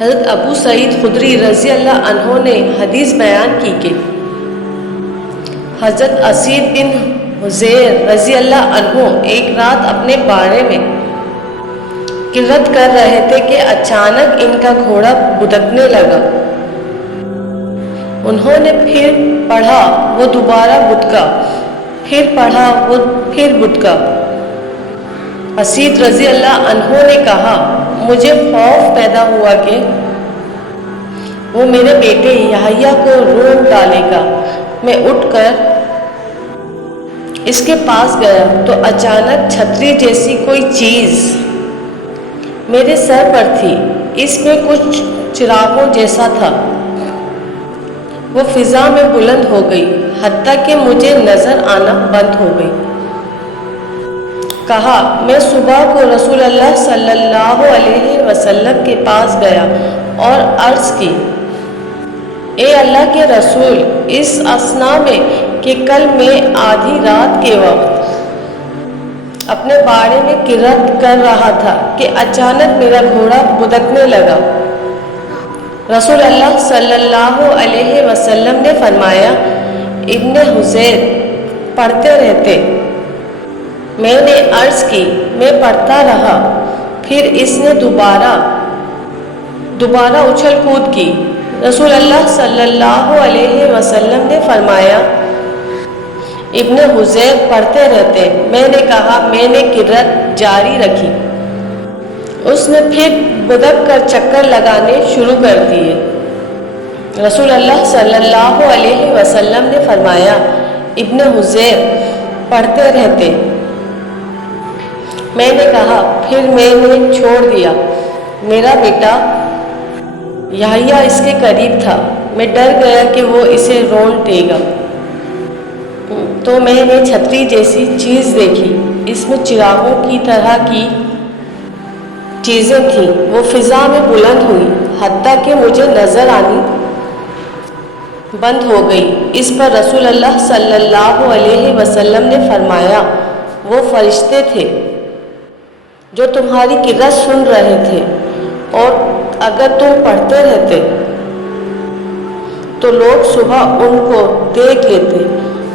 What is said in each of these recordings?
حضرت ابو سعید خدری رضی اللہ عنہ نے حدیث بیان کی کہ حضرت اسید بن حضیر رضی اللہ عنہ ایک رات اپنے باڑے میں قرت کر رہے تھے کہ اچانک ان کا گھوڑا بدکنے لگا۔ انہوں نے پھر پڑھا، وہ دوبارہ بدکا، پھر پڑھا، وہ پھر بدکا۔ اسید رضی اللہ عنہ نے کہا، مجھے خوف پیدا ہوا کہ وہ میرے بیٹے یحییٰ کو روک ڈالے گا۔ میں اٹھ کر اس کے پاس گیا تو اچانک چھتری جیسی کوئی چیز میرے سر پر تھی، اس میں کچھ چراغوں جیسا تھا۔ وہ فضا میں بلند ہو گئی حتیٰ کہ مجھے نظر آنا بند ہو گئی۔ کہا، میں صبح کو رسول اللہ صلی اللہ علیہ وسلم کے پاس گیا اور عرض کی، اے اللہ کے رسول، اس اثنا میں کہ کل میں آدھی رات کے وقت اپنے باڑے میں قرت کر رہا تھا کہ اچانک میرا گھوڑا بدکنے لگا۔ رسول اللہ صلی اللہ علیہ وسلم نے فرمایا، ابن حضیر پڑھتے رہتے۔ میں نے عرض کی، میں پڑھتا رہا، پھر اس نے دوبارہ اچھل کود کی۔ رسول اللہ صلی اللہ علیہ وسلم نے فرمایا، ابن حضیر پڑھتے رہتے۔ میں نے کہا، میں نے قرت جاری رکھی۔ اس نے پھر بدک کر چکر لگانے شروع کر دیے۔ رسول اللہ صلی اللہ علیہ وسلم نے فرمایا، ابن حضیر پڑھتے رہتے۔ میں نے کہا، پھر میں نے چھوڑ دیا۔ میرا بیٹا یحییٰ اس کے قریب تھا۔ میں ڈر گیا کہ وہ اسے رونٹ دے گا، تو میں نے چھتری جیسی چیز دیکھی، اس میں چراغوں کی طرح کی چیزیں تھیں۔ وہ فضا میں بلند ہوئی حتیٰ کہ مجھے نظر آنی بند ہو گئی۔ اس پر رسول اللہ صلی اللہ علیہ وسلم نے فرمایا، وہ فرشتے تھے جو تمہاری قرت سن رہے تھے، اور اگر تم پڑھتے رہتے تو لوگ صبح ان کو دیکھ لیتے،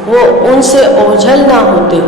وہ ان سے اوجھل نہ ہوتے۔